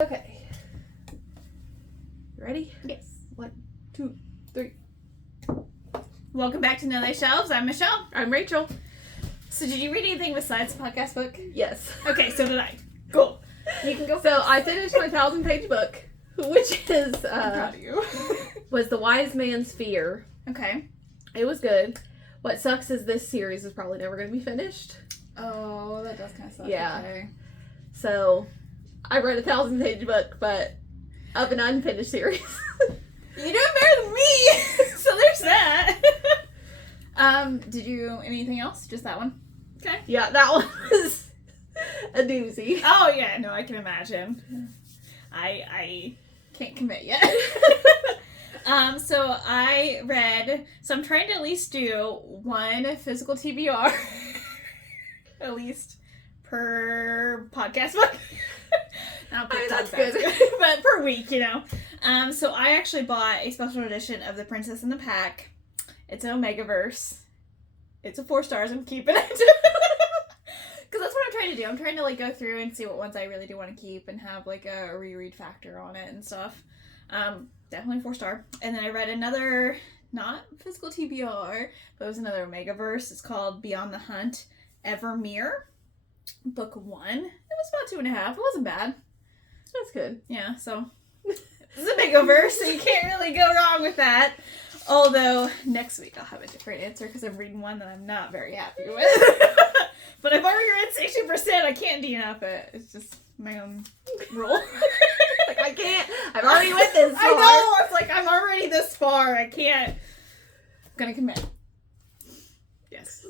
Okay. Ready? Yes. 1, 2, 3. Welcome back to No Lay Shelves. I'm Michelle. I'm Rachel. So did you read anything besides the podcast book? Yes. Okay, so did I. Cool. You can go. So I finished my 1,000-page book, which is I'm proud of you. was The Wise Man's Fear. Okay. It was good. What sucks is this series is probably never going to be finished. Oh, that does kind of suck. Yeah. Okay. So I read a 1,000-page book, but of an unfinished series. You do it better than me. So there's that. Did you anything else? Just that one? Okay. Yeah, that one was a doozy. Oh yeah, no, I can imagine. I can't commit yet. So I read. So I'm trying to at least do one physical TBR, at least per podcast book. That's good. But per week, you know. So I actually bought a special edition of The Princess and the Pack. It's an Omegaverse. It's a 4 stars. I'm keeping it. Because that's what I'm trying to do. I'm trying to like go through and see what ones I really do want to keep and have like a reread factor on it and stuff. Definitely 4 star. And then I read another, not physical TBR, but it was another Omegaverse. It's called Beyond the Hunt, Evermere. Book 1. It was about 2.5. It wasn't bad. That's good. Yeah, so it's a Omegaverse, so you can't really go wrong with that. Although next week I'll have a different answer because I'm reading one that I'm not very happy with. But I've already read 60%. I can't DNF it. It's just my own rule. Like, I can't. I've already went this far. I know. It's like I'm already this far. I can't. I'm gonna commit. Yes.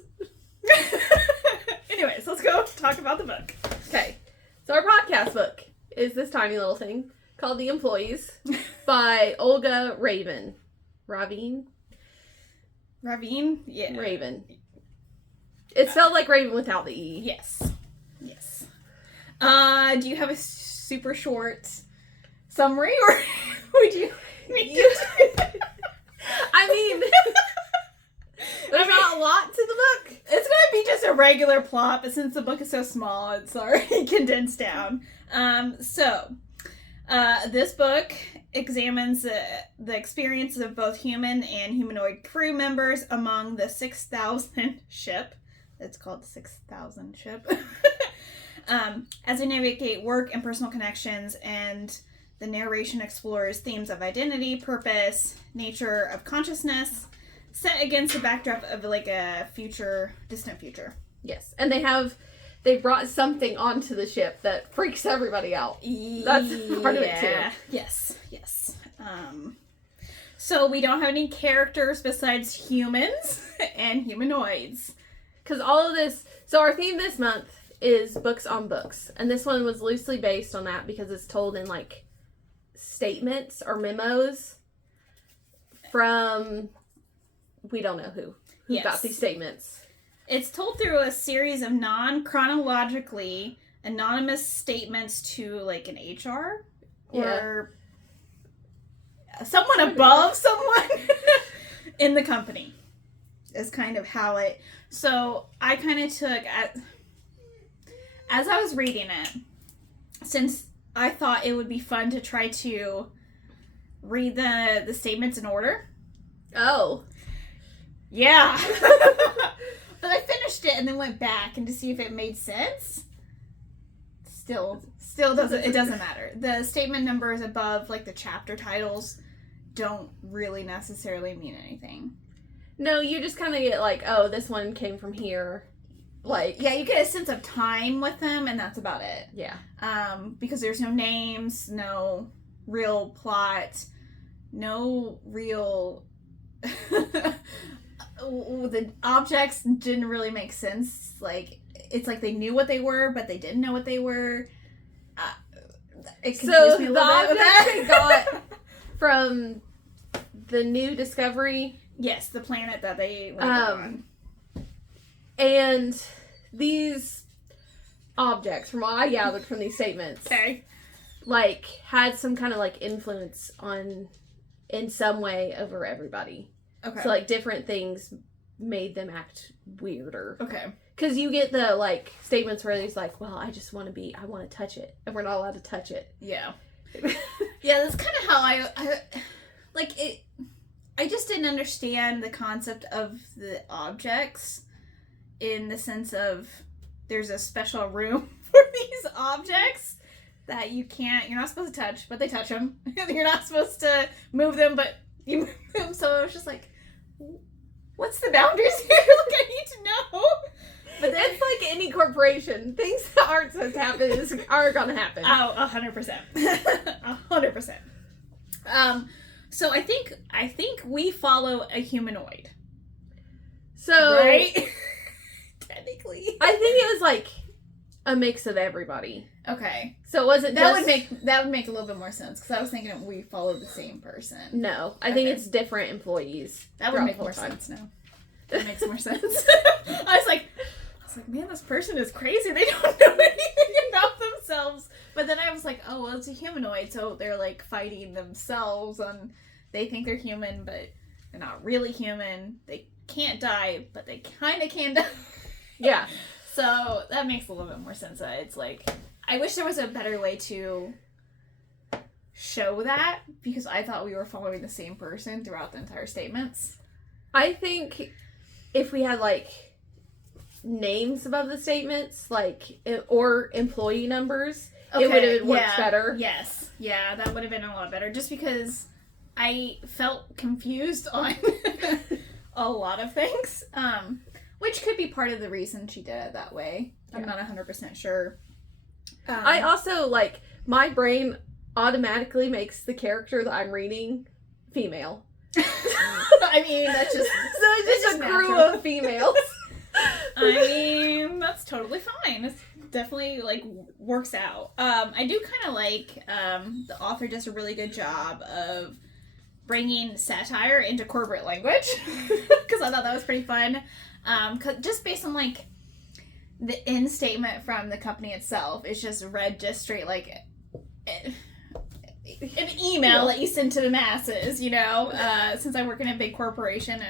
Anyways, let's go talk about the book. Okay. So our podcast book is this tiny little thing called The Employees by Olga Ravn. Ravn? Ravine? Yeah. Raven. It's spelled like Raven without the E. Yes. Yes. Do you have a super short summary, or would you read it? I mean, there's not a lot to the book. It's gonna be just a regular plot, but since the book is so small, it's already condensed down. This book examines the experiences of both human and humanoid crew members among the 6,000 ship. It's called the 6,000 ship. As they navigate work and personal connections, and the narration explores themes of identity, purpose, nature of consciousness, set against the backdrop of like a distant future. Yes, and they brought something onto the ship that freaks everybody out. That's part of it too. Yes. So we don't have any characters besides humans and humanoids. Because all of this, so our theme this month is books on books. And this one was loosely based on that because it's told in like statements or memos from, we don't know who got these statements. It's told through a series of non-chronologically anonymous statements to like an HR or someone above someone in the company is kind of how it. So I kind of took, as I was reading it, since I thought it would be fun to try to read the statements in order. Oh. Yeah. But I finished it and then went back and to see if it made sense. Still doesn't, it doesn't matter. The statement numbers above like the chapter titles don't really necessarily mean anything. No, you just kind of get like, oh, this one came from here. Like, yeah, you get a sense of time with them and that's about it. Yeah. Because there's no names, no real plot, no real the objects didn't really make sense. Like, it's like they knew what they were, but they didn't know what they were. It confused me a little bit with that. They got from the new Discovery. Yes, the planet that they went on. And these objects, from what I gathered from these statements, like, had some kind of, like, influence in some way over everybody. Okay. So, like, different things made them act weirder. Okay. Because you get the, like, statements where he's like, well, I want to touch it. And we're not allowed to touch it. Yeah. Yeah, that's kind of how I just didn't understand the concept of the objects in the sense of there's a special room for these objects that you're not supposed to touch, but they touch them. You're not supposed to move them, but you move them. So it was just like, what's the boundaries here? Like, I need to know. But then, it's like any corporation. Things that aren't supposed to happen are going to happen. Oh, 100%. 100%. So I think we follow a humanoid. So, right? Technically. I think it was like a mix of everybody. Okay. So it wasn't that would make a little bit more sense, because I was thinking we follow the same person. No, I think it's different employees. That would make more sense now. That makes more sense. I was like, man, this person is crazy. They don't know anything about themselves. But then I was like, oh, well, it's a humanoid, so they're like fighting themselves, and they think they're human, but they're not really human. They can't die, but they kind of can die. Yeah. So that makes a little bit more sense. It's like, I wish there was a better way to show that, because I thought we were following the same person throughout the entire statements. I think if we had, like, names above the statements, like, or employee numbers, it would have worked better. Yes. Yeah, that would have been a lot better, just because I felt confused on a lot of things, which could be part of the reason she did it that way. I'm not 100% sure. I also, like, my brain automatically makes the character that I'm reading female. I mean, that's just... So it's just a crew of females. I mean, that's totally fine. It's definitely, like, works out. I do kind of like, the author does a really good job of bringing satire into corporate language, because I thought that was pretty fun. Just based on, like, the end statement from the company itself, it's just read just straight, like, an email that you send to the masses, you know? Since I work in a big corporation,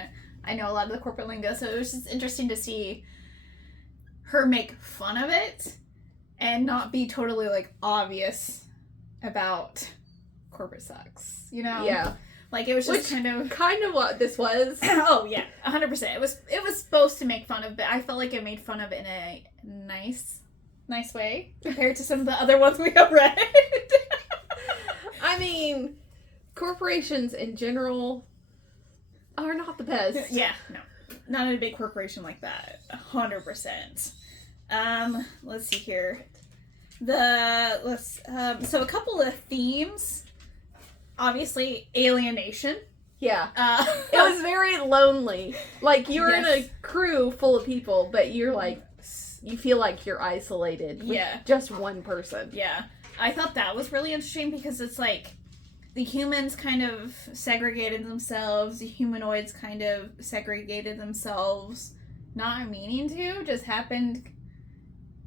I know a lot of the corporate lingo, so it was just interesting to see her make fun of it and not be totally, like, obvious about corporate sucks, you know? Yeah. Like, it was just kind of what this was. Oh, yeah, 100%. It was supposed to make fun of, but I felt like it made fun of it in a nice way compared to some of the other ones we have read. I mean, corporations in general are not the best. Yeah, no. Not in a big corporation like that. 100%. Let's see here. So a couple of themes. Obviously, alienation. Yeah. It was very lonely. Like, you're in a crew full of people, but you're like, you feel like you're isolated with just one person. Yeah. I thought that was really interesting, because it's like, the humans kind of segregated themselves, the humanoids kind of segregated themselves, not meaning to, just happened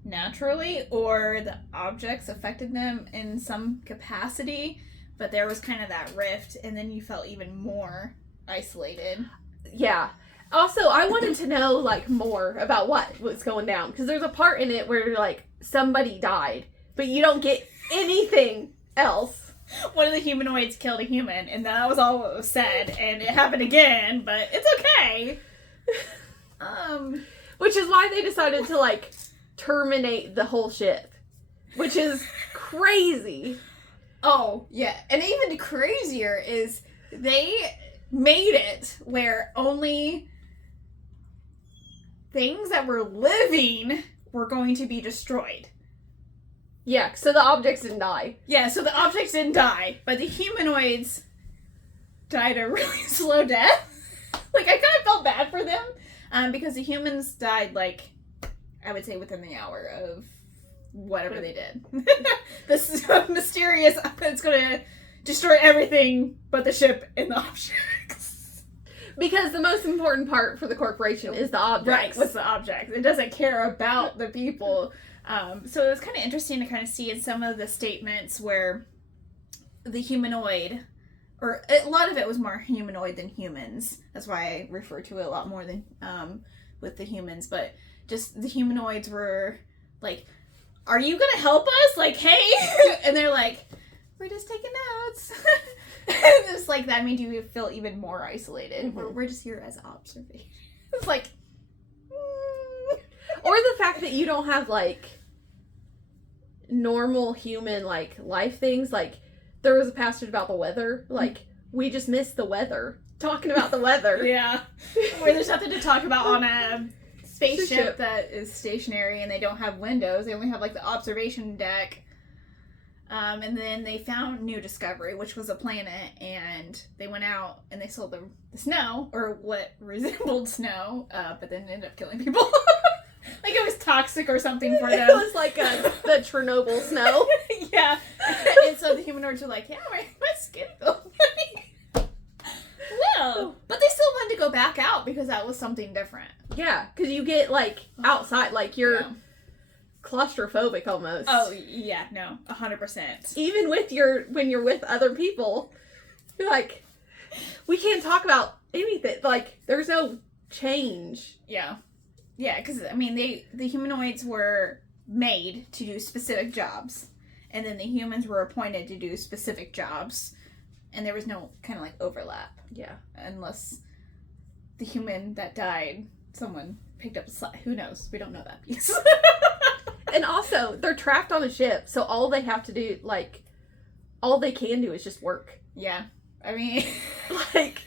naturally, or the objects affected them in some capacity, but there was kind of that rift, and then you felt even more isolated. Yeah. Also, I wanted to know, like, more about what was going down, because there's a part in it where, like, somebody died, but you don't get anything else. One of the humanoids killed a human, and that was all what was said, and it happened again, but it's okay. Which is why they decided to, like, terminate the whole ship, which is crazy. Oh, yeah. And even crazier is they made it where only things that were living were going to be destroyed. Yeah, so the objects didn't die. Yeah, so the objects didn't die, but the humanoids died a really slow death. Like, I kind of felt bad for them, because the humans died, like, I would say within the hour of whatever they did. This mysterious, it's gonna destroy everything but the ship and the objects. Because the most important part for the corporation is the objects. Right, what's the object? It doesn't care about the people. So it was kind of interesting to kind of see in some of the statements where the humanoid, or a lot of it was more humanoid than humans. That's why I refer to it a lot more than with the humans. But just the humanoids were like, are you gonna help us? Like, hey. And they're like, we're just taking notes. It's like, that made you feel even more isolated. We're just here as observation. It's like, or the fact that you don't have like normal human like life things. Like, there was a passage about the weather. Like, we just missed the weather. Talking about the weather. Yeah. Where there's nothing to talk about on a spaceship that is stationary and they don't have windows. They only have like the observation deck. And then they found New Discovery, which was a planet, and they went out and they saw the snow, or what resembled snow, but then ended up killing people. Like it was toxic or something for them. It was like the Chernobyl snow. Yeah. And so the humanoids were like, yeah, my skin feels funny. Well, but they still wanted to go back out because that was something different. Yeah, because you get like outside, like you're claustrophobic almost. Oh, yeah, no, 100%. Even when you're with other people, you're like, we can't talk about anything. Like, there's no change. Yeah. Yeah, because, I mean, the humanoids were made to do specific jobs, and then the humans were appointed to do specific jobs, and there was no kind of, like, overlap. Yeah. Unless the human that died, someone picked up a slot. Who knows? We don't know that piece. And also, they're trapped on a ship, so all they have to do, like, all they can do is just work. Yeah. I mean, like,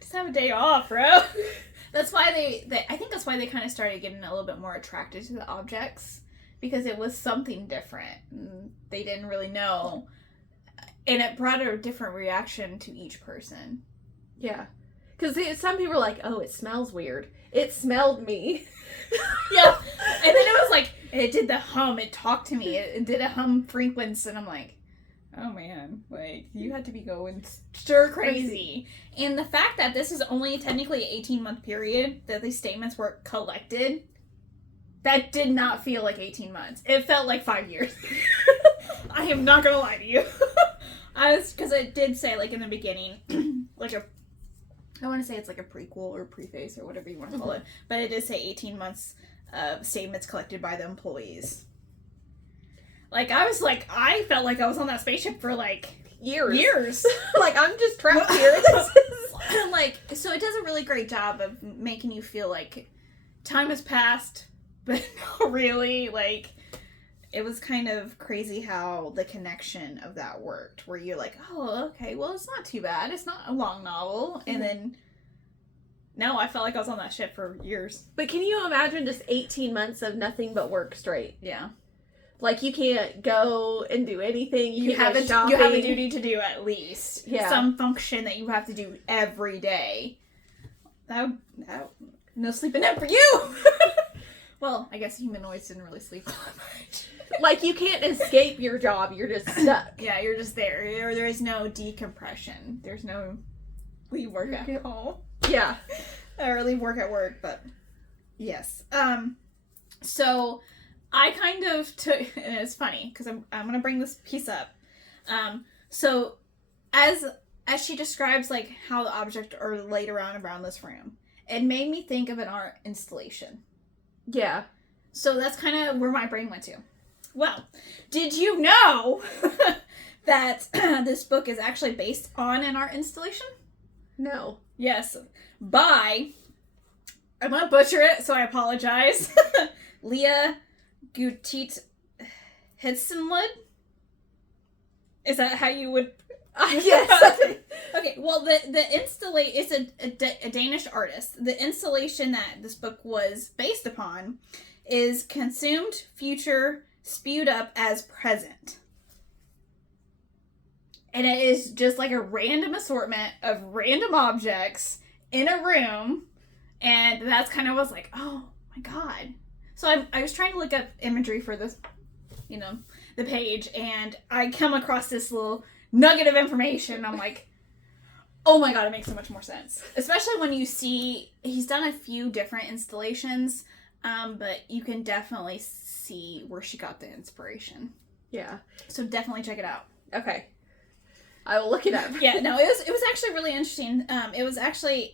just have a day off, bro. That's why I think that's why they kind of started getting a little bit more attracted to the objects, because it was something different. They didn't really know. And it brought a different reaction to each person. Yeah. Because some people are like, oh, it smells weird. It smelled me. Yeah. And then it was like, it did the hum. It talked to me. It did a hum frequency. And I'm like, oh man, like, you had to be going stir crazy. And the fact that this is only technically an 18-month period that these statements were collected, that did not feel like 18 months. It felt like 5 years. I am not going to lie to you. Because it did say, like, in the beginning, like I want to say it's like a prequel or preface or whatever you want to call it, but it did say 18 months of statements collected by the employees. Like, I felt like I was on that spaceship for, like, years. Like, I'm just trapped here. Like, so it does a really great job of making you feel like time has passed, but not really. Like, it was kind of crazy how the connection of that worked, where you're like, oh, okay, well, it's not too bad. It's not a long novel. And then, no, I felt like I was on that ship for years. But can you imagine just 18 months of nothing but work straight? Yeah. Like, you can't go and do anything. You have a duty to do at least. Yeah. Some function that you have to do every day. No sleeping in for you! Well, I guess humanoids didn't really sleep that much. Like, you can't escape your job. You're just stuck. Yeah, you're just there. There is no decompression. There's no leave work at home. Yeah. Or leave work at work, but yes. So I kind of took, and it's funny because I'm going to bring this piece up. So as she describes like how the objects are laid around this room, it made me think of an art installation. Yeah. So that's kind of where my brain went to. Well, did you know that this book is actually based on an art installation? No. Yes. By, I'm going to butcher it, so I apologize, Leah Gutit Hidsenlid? Is that how you would... Yes. Okay, well, the installation is a Danish artist. The installation that this book was based upon is consumed future spewed up as present. And it is just like a random assortment of random objects in a room. And that's kind of was like, oh my god. So I was trying to look up imagery for this, the page. And I come across this little nugget of information. I'm like, oh my god, it makes so much more sense. Especially when you see, he's done a few different installations. But you can definitely see where she got the inspiration. Yeah. So definitely check it out. Okay. I will look it up. Yeah, no, it was actually really interesting. It was actually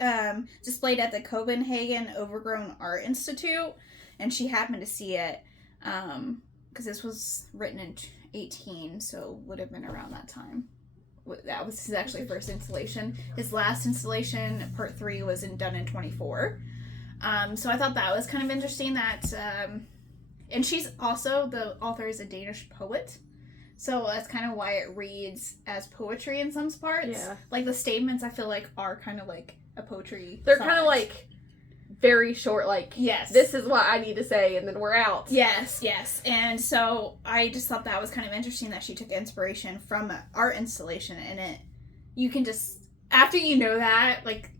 displayed at the Copenhagen Overgrown Art Institute. and she happened to see it, because this was written in 18, so would have been around that time. That was his actually first installation. His last installation, part 3, was done in 24. So I thought that was kind of interesting that, and she's also, the author is a Danish poet. So that's kind of why it reads as poetry in some parts. Yeah. Like the statements I feel like are kind of like a poetry. They're kind of like very short, like, yes, this is what I need to say, and then we're out. Yes. And so I just thought that was kind of interesting that she took inspiration from an art installation, and you can just, after you know that, like,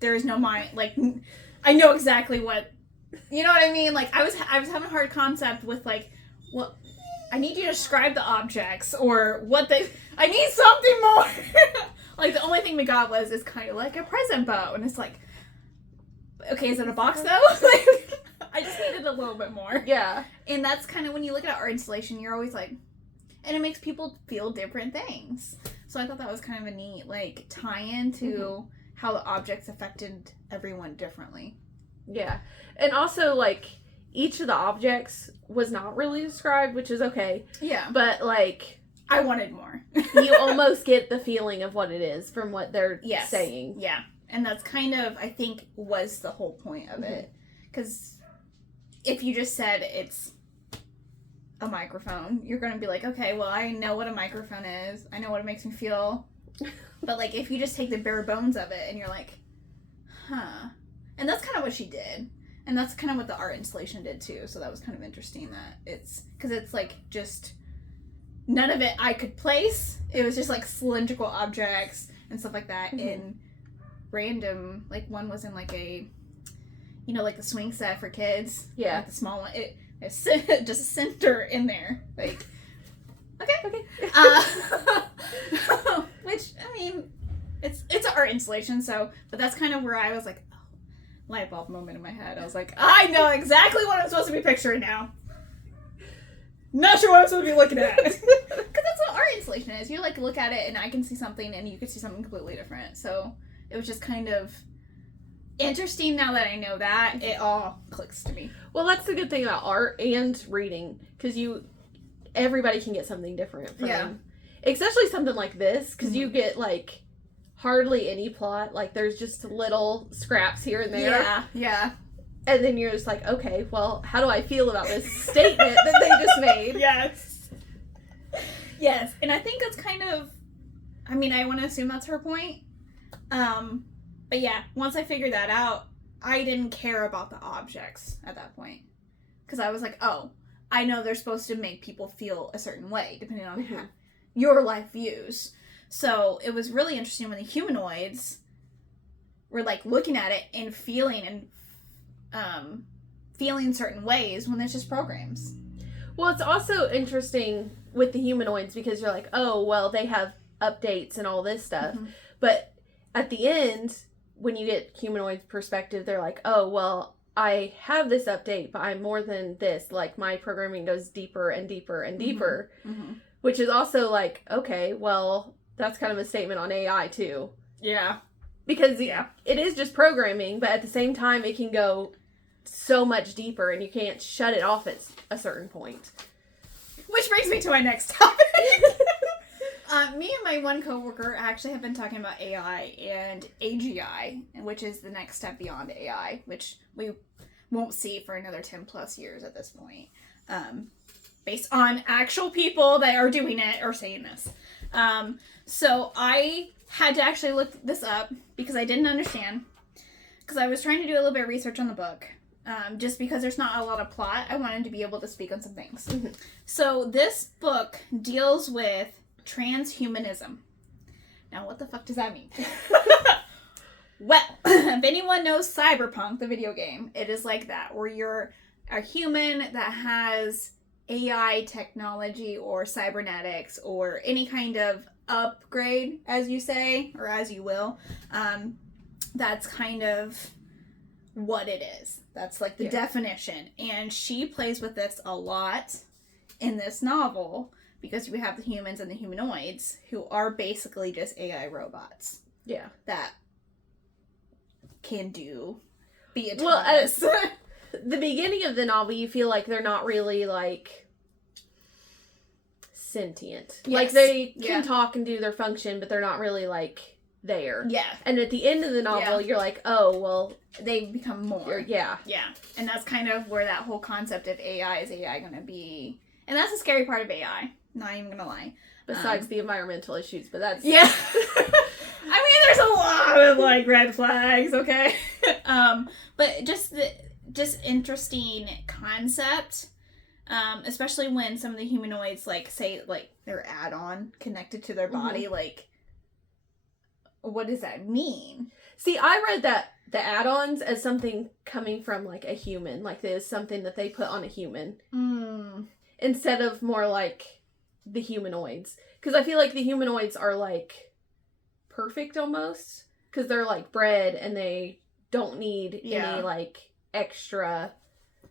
there is no mind, like, I know exactly what, you know what I mean? Like, I was having a hard concept with, like, what, I need you to describe the objects, or what they, I need something more. Like, the only thing we got is kind of like a present bow, and it's like, okay, is it a box though? Like, I just needed a little bit more. Yeah. And that's kind of, when you look at art installation, you're always like, and it makes people feel different things. So I thought that was kind of a neat, like, tie-in to how the objects affected everyone differently. Yeah. And also, like, each of the objects was not really described, which is okay. Yeah. But, like, I wanted more. You almost get the feeling of what it is from what they're saying. Yeah. And that's kind of, I think, was the whole point of it. Because if you just said it's a microphone, you're going to be like, okay, well, I know what a microphone is. I know what it makes me feel. But, like, if you just take the bare bones of it and you're like, huh. And that's kind of what she did. And that's kind of what the art installation did, too. So that was kind of interesting that it's, because it's, like, just, none of it I could place. It was just, like, cylindrical objects and stuff like that in random, like, one was in, like, a, you know, like the swing set for kids. Yeah. Like the small one. It's just a center in there. Like, okay. Which, I mean, it's an art installation, so, but that's kind of where I was like, oh, light bulb moment in my head. I was like, I know exactly what I'm supposed to be picturing now. Not sure what I'm supposed to be looking at. Because that's what art installation is. You, like, look at it, and I can see something, and you can see something completely different. So it was just kind of interesting now that I know that. It all clicks to me. Well, that's the good thing about art and reading, because everybody can get something different from, especially something like this, because you get, like, hardly any plot. Like, there's just little scraps here and there. Yeah. And then you're just like, okay, well, how do I feel about this statement that they just made? Yes. And I think that's kind of, I mean, I want to assume that's her point. But yeah, once I figured that out, I didn't care about the objects at that point. Because I was like, oh, I know they're supposed to make people feel a certain way, depending on your life views. So it was really interesting when the humanoids were, like, looking at it and feeling certain ways when it's just programs. Well, it's also interesting with the humanoids because you're like, oh, well, they have updates and all this stuff. But at the end, when you get humanoid perspective, they're like, oh, well, I have this update, but I'm more than this. Like, my programming goes deeper and deeper and deeper. Which is also like, okay, well, that's kind of a statement on AI, too. Yeah. Because it is just programming, but at the same time, it can go so much deeper, and you can't shut it off at a certain point. Which brings me to my next topic. Me and my one coworker actually have been talking about AI and AGI, which is the next step beyond AI, which we won't see for another 10 plus years at this point. Based on actual people that are doing it or saying this. So I had to actually look this up because I didn't understand. Because I was trying to do a little bit of research on the book. Just because there's not a lot of plot, I wanted to be able to speak on some things. So this book deals with transhumanism. Now, what the fuck does that mean? Well, if anyone knows Cyberpunk, the video game, it is like that, where you're a human that has AI technology or cybernetics or any kind of upgrade, as you say, or as you will. That's kind of what it is. That's like the definition. And she plays with this a lot in this novel because we have the humans and the humanoids who are basically just AI robots. Yeah. That can be autonomous. Well, the beginning of the novel, you feel like they're not really, like, sentient. Yes. Like, they can talk and do their function, but they're not really, like, there. Yeah. And at the end of the novel, you're like, oh, well... They become more. Yeah. Yeah. And that's kind of where that whole concept of AI, is AI going to be... And that's the scary part of AI. Not even going to lie. Besides the environmental issues, but that's... Yeah. I mean, there's a lot of, like, red flags, okay? But just interesting concept, especially when some of the humanoids, like, say, like, they're add-on connected to their body, like, what does that mean? See, I read that the add-ons as something coming from, like, a human, like, there's something that they put on a human, instead of more, like, the humanoids. Because I feel like the humanoids are, like, perfect almost, because they're, like, bred and they don't need any, like, extra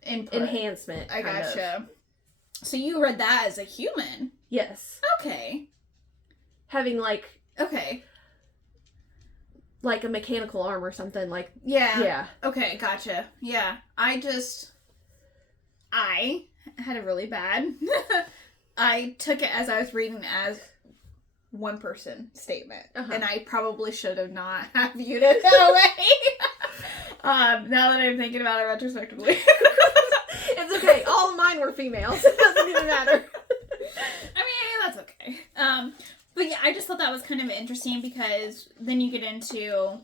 enhancement. I gotcha. So you read that as a human? Yes. Okay. Having, like... Okay. Like a mechanical arm or something, like... Yeah. Yeah. Okay, gotcha. Yeah. I had a really bad... I took it as I was reading as one person statement. And I probably should have not have viewed it that way. Now that I'm thinking about it retrospectively. It's okay. All of mine were females. It doesn't even matter. I mean, that's okay. But yeah, I just thought that was kind of interesting, because then you get into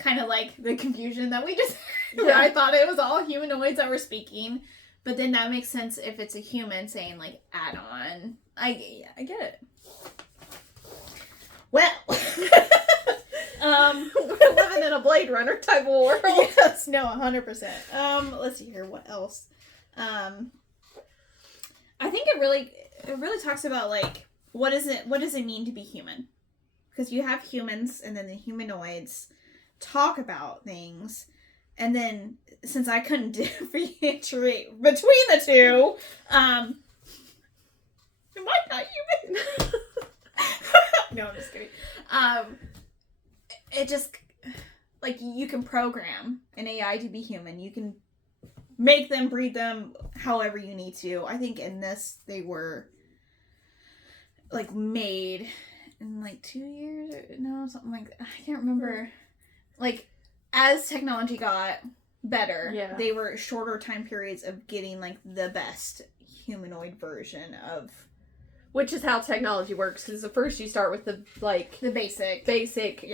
kind of like the confusion that we just had. I thought it was all humanoids that were speaking, but then that makes sense if it's a human saying, like, add-on. I get it. Well, we're living in a Blade Runner type of world. Yes, no, 100%. Let's see here, what else? I think it really talks about, like, what does it mean to be human? Because you have humans, and then the humanoids talk about things, and then since I couldn't differentiate between the two, am I not human? No, I'm just kidding. It just, like, you can program an AI to be human. You can make them, breed them, however you need to. I think in this, they were, like, made in, like, 2 years? No, something like that. I can't remember. Like, as technology got better, they were shorter time periods of getting, like, the best humanoid version of... Which is how technology works, because at first you start with the, like... The basic,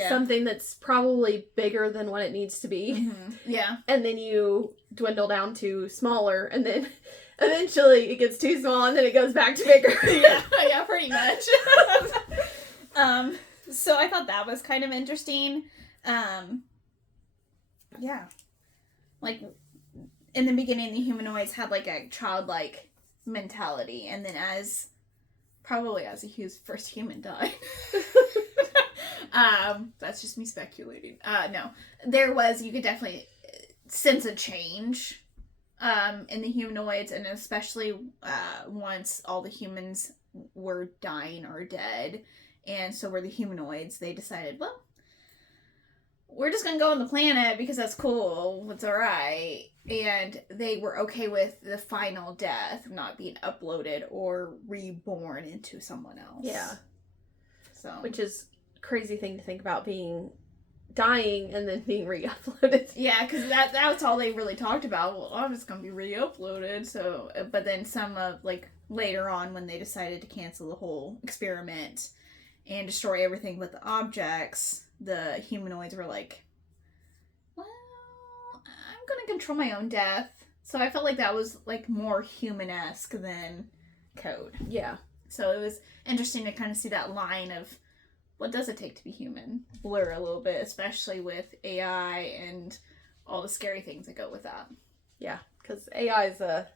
something that's probably bigger than what it needs to be. Mm-hmm. Yeah. And then you dwindle down to smaller, and then eventually it gets too small, and then it goes back to bigger. Yeah, pretty much. So I thought that was kind of interesting. Yeah. Like, in the beginning, the humanoids had, like, a childlike mentality, and then probably as a first human died. That's just me speculating. No. You could definitely sense a change in the humanoids, and especially once all the humans were dying or dead, and so were the humanoids. They decided, well, we're just gonna go on the planet because that's cool, it's alright. And they were okay with the final death not being uploaded or reborn into someone else. Yeah. So, which is a crazy thing to think about, dying and then being re-uploaded. Yeah, because that's all they really talked about. Well, I'm just gonna be re-uploaded. So, but then some of, like, later on when they decided to cancel the whole experiment and destroy everything but the objects, the humanoids were like, well, I'm gonna control my own death. So I felt like that was, like, more human-esque than code. Yeah. So it was interesting to kind of see that line of what does it take to be human blur a little bit, especially with AI and all the scary things that go with that. Yeah, because AI is a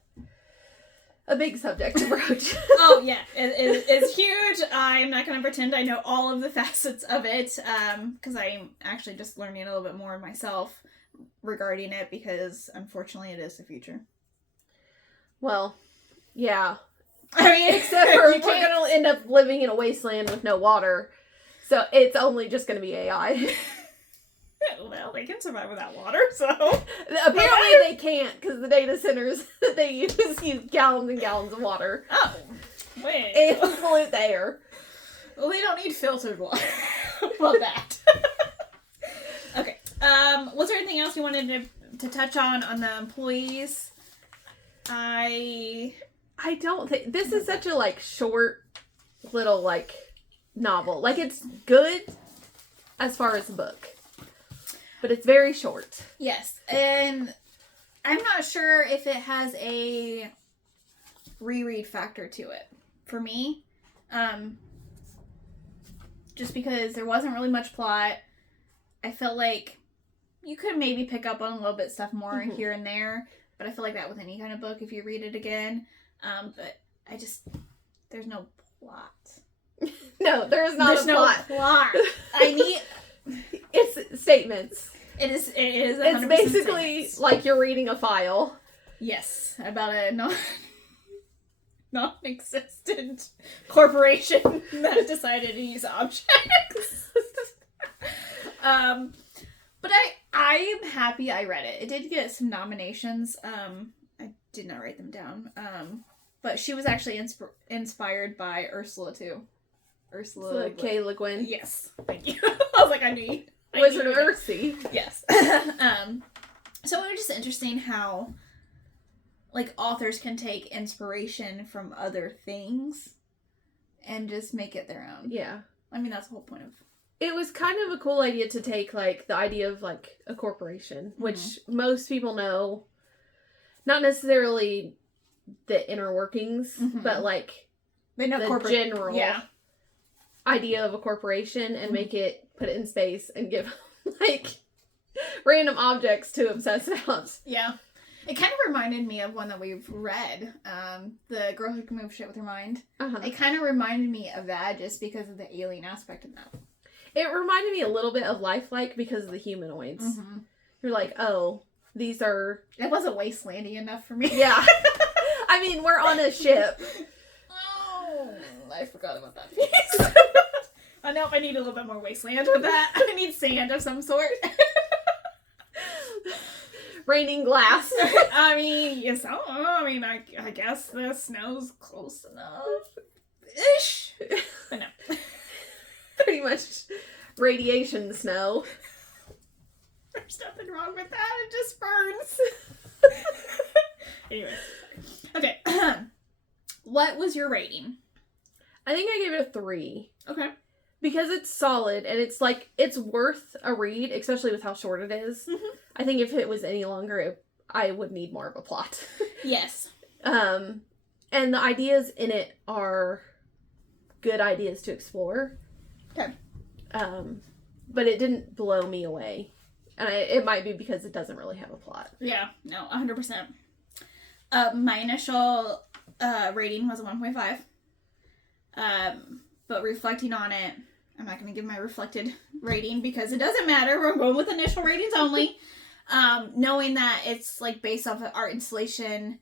big subject to broach. Oh, yeah. It's huge. I'm not going to pretend I know all of the facets of it, because I'm actually just learning a little bit more myself regarding it, because unfortunately it is the future. Well, yeah. I mean, except for we're going to end up living in a wasteland with no water, so it's only just going to be AI. Well, they can survive without water, so... Apparently they can't, because the data centers that they use gallons and gallons of water. Oh, wait. And pollute the air. Well, they don't need filtered water. Well, that. Okay. Was there anything else you wanted to touch on the employees? I don't think... This is such a, like, short little, like, novel. Like, it's good as far as the book. But it's very short. Yes. And I'm not sure if it has a reread factor to it. For me. Just because there wasn't really much plot. I felt like you could maybe pick up on a little bit stuff more here and there. But I feel like that with any kind of book if you read it again. But there's no plot. No, there's not no plot. I need... It's statements. It is. It's basically statements. Like you're reading a file. Yes, about a non-existent corporation that decided to use objects. But I am happy I read it. It did get some nominations. I did not write them down. But she was actually inspired by Ursula too. Ursula K. Le Guin. Yes, thank you. I was like, I knew. Wizard of Earthsea. Yes. So it was just interesting how, like, authors can take inspiration from other things and just make it their own. Yeah. I mean, that's the whole point of... It was kind of a cool idea to take, like, the idea of, like, a corporation, which most people know, not necessarily the inner workings, but, like, they know the general idea of a corporation and put it in space and give, like, random objects to obsess about. Yeah. It kind of reminded me of one that we've read, The Girl Who Can Move Shit With Her Mind. It kind of reminded me of that just because of the alien aspect of that. It reminded me a little bit of Lifelike because of the humanoids. You're like, oh, these are... It wasn't wastelandy enough for me. Yeah. I mean, we're on a ship. Oh, I forgot about that piece. I know I need a little bit more wasteland with that. I need sand of some sort. Raining glass. I mean, yes, I guess the snow's close enough. Ish. But no. Pretty much radiation snow. There's nothing wrong with that. It just burns. Anyways. Okay. What was your rating? I think I gave it a 3. Okay. Because it's solid and it's like, it's worth a read, especially with how short it is. I think if it was any longer, I would need more of a plot. Yes. And the ideas in it are good ideas to explore. Okay. But it didn't blow me away. And it might be because it doesn't really have a plot. Yeah, no, 100%. My initial rating was a 1.5. But reflecting on it, I'm not going to give my reflected rating because it doesn't matter. We're going with initial ratings only. Knowing that it's like based off of art installation,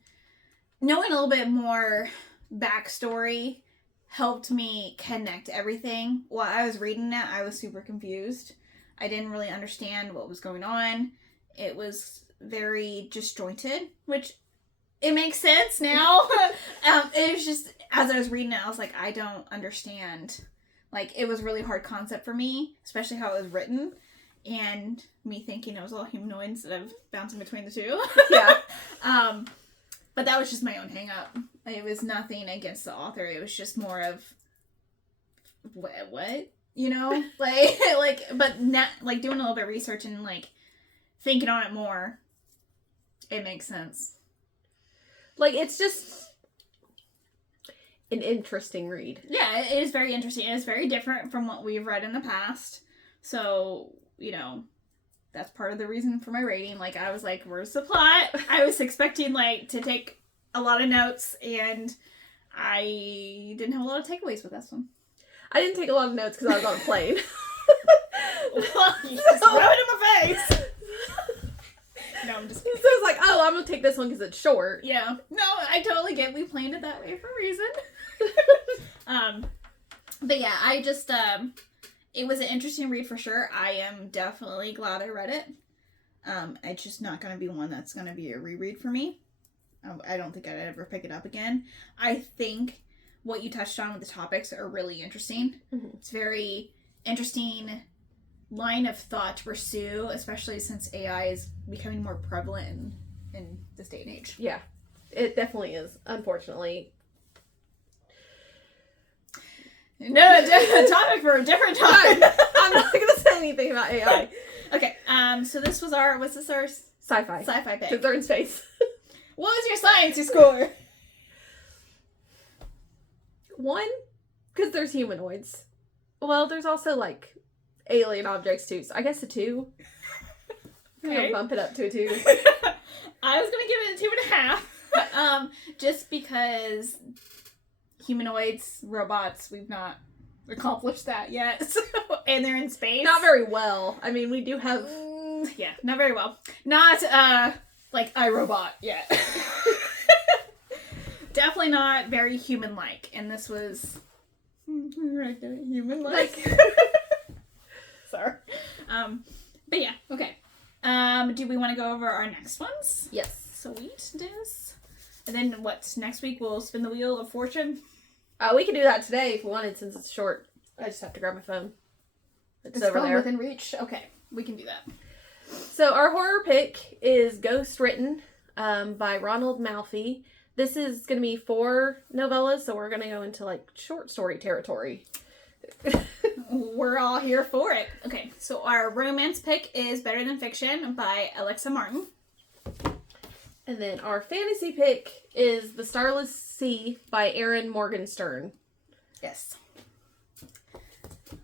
knowing a little bit more backstory helped me connect everything. While I was reading it, I was super confused. I didn't really understand what was going on. It was very disjointed, which it makes sense now. It was just, as I was reading it, I was like, I don't understand. Like, it was a really hard concept for me, especially how it was written. And me thinking it was all humanoid instead of bouncing between the two. Yeah. But that was just my own hang-up. It was nothing against the author. It was just more of, what? You know? But not, like, doing a little bit of research and, like, thinking on it more, it makes sense. Like, it's just an interesting read. Yeah, it is very interesting. It is very different from what we've read in the past. So, you know, that's part of the reason for my rating. Like, I was like, where's the plot? I was expecting, like, to take a lot of notes, and I didn't have a lot of takeaways with this one. I didn't take a lot of notes because I was on a plane. Well, you just rub it in my face. No, I'm just kidding. So I was like, oh, I'm going to take this one because it's short. Yeah. No, I totally get we planned it that way for a reason. But yeah, I just, It was an interesting read for sure. I am definitely glad I read it. It's just not going to be one that's going to be a reread for me. I don't think I'd ever pick it up again. I think what you touched on with the topics are really interesting. Mm-hmm. It's very interesting line of thought to pursue, especially since AI is becoming more prevalent in this day and age. Yeah, it definitely is, unfortunately. No, a topic for a different time. I'm not going to say anything about AI. Okay, so this was our Sci-fi. Sci-fi pick. Because they're in space. What was your science score? 1, because there's humanoids. Well, there's also, like, alien objects, too. So I guess a 2. I'm going to bump it up to a 2. I was going to give it a 2.5. Just because humanoids, robots, we've not accomplished that yet. So, and they're in space. Not very well. I mean, we do have... Yeah, not very well. Not, like, iRobot yet. Definitely not very human-like. And this was... Right there, human-like. Sorry. But yeah, okay. Do we want to go over our next ones? Yes. Sweetness. And then what? Next week we'll spin the wheel of fortune? We can do that today if we wanted, since it's short. I just have to grab my phone. It's over there. Within reach? Okay, we can do that. So our horror pick is Ghost Written by Ronald Malfi. This is going to be 4 novellas, so we're going to go into, like, short story territory. We're all here for it. Okay, so our romance pick is Better Than Fiction by Alexa Martin. And then our fantasy pick is The Starless Sea by Erin Morgenstern. Yes.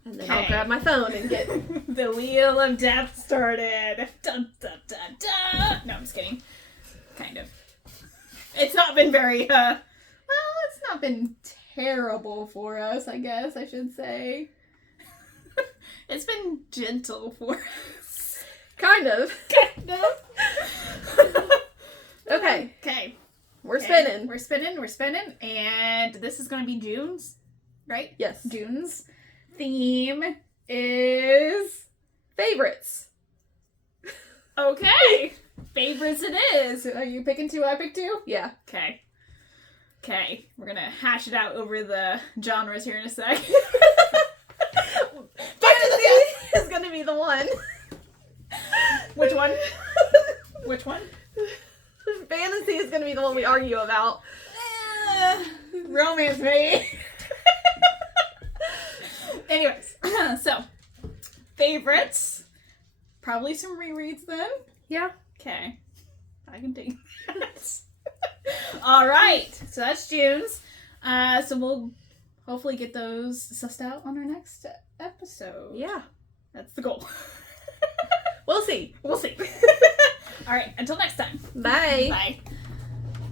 And then I'll grab my phone and get the Wheel of Death started. Dun, dun, dun, dun. No, I'm just kidding. Kind of. It's not been very, it's not been terrible for us, I guess I should say. It's been gentle for us. Kind of. Kind of. Okay. Okay. We're spinning. We're spinning, and this is going to be June's, right? Yes. June's theme is favorites. Okay. Favorites it is. Are you picking 2? I pick 2? Yeah. Okay. Okay. We're going to hash it out over the genres here in a sec. Fantasy is going to be the one. Which one? Which one? Fantasy is going to be the one we argue about. Romance, me. Anyways, so favorites. Probably some rereads then. Yeah. Okay. I can take that. All right. So that's June's. So we'll hopefully get those sussed out on our next episode. Yeah. That's the goal. We'll see. We'll see. All right. Until next time. Bye. Bye.